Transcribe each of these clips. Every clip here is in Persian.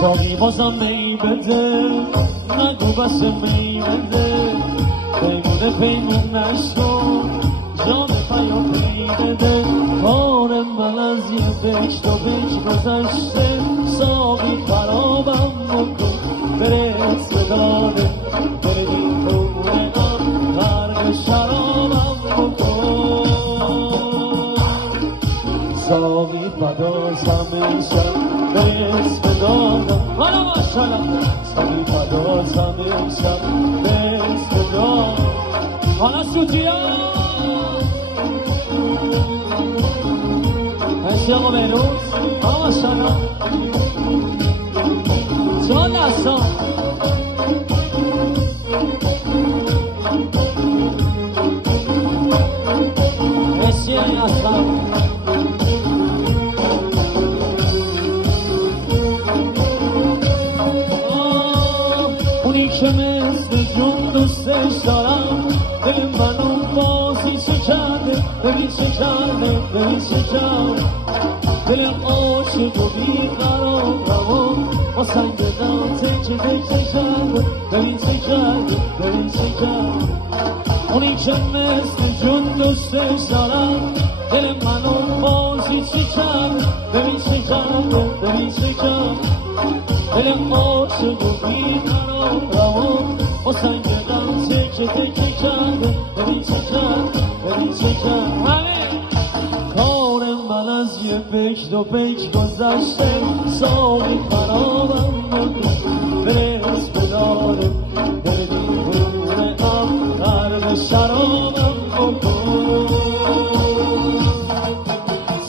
ساقی بازم می بده نگو بس می بده پیمون نشو جام پیام پی بده کار من از یه پیش تا پیش گذشته ساقی خرابم بکن برس به داده بره دیپونه غرق شرابم بکن ساقی فدازم امشب برس به دادم حالا ماشالله ساقی فدازم امشب برس به دادم حالا سوتیا مرسی آقا بهروز حالا ماشالله جان دستا مرسی این اصلا اونی که مثل جون دوستش دارم دل منو بازی چه کرده ببین چه کرده ببین چه کرده دل عاشق و بیقرارم با سنگ دم تکه تکه کرده ببین چه کرده ببین چه کرده اونی که مثل جون دوستش دارم دل منو بازی چه کرده ببین چه کرده ببین چه کرده دل عاشق و بیقرارم با سنگ دم تکه تکه کرده ببین چه کرده ببین چه کرده همه کار من از یه پیک دو پیک گذشته ساقی خرابم بکن برس به داره دل دیوونه غرق شرابم بکن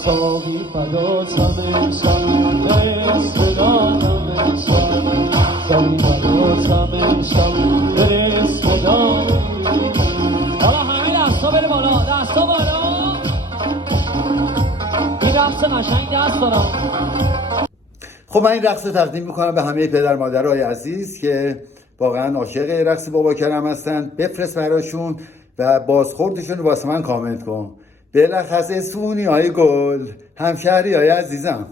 ساقی فدازم امشب برس به دادم امشب ساقی فدازم امشب برس به دادم حالا همه دستا بره بالا دستا بالا این رقص قشنگ دست دارم. خب من این رقص رو تقدیم میکنم به همه پدر مادرای عزیز که واقعا عاشق رقص بابا کرم هستن. بفرست براشون و بازخوردشون رو واسه من کامنت کن. بالاخص اسفونی های گل همشهری های عزیزم.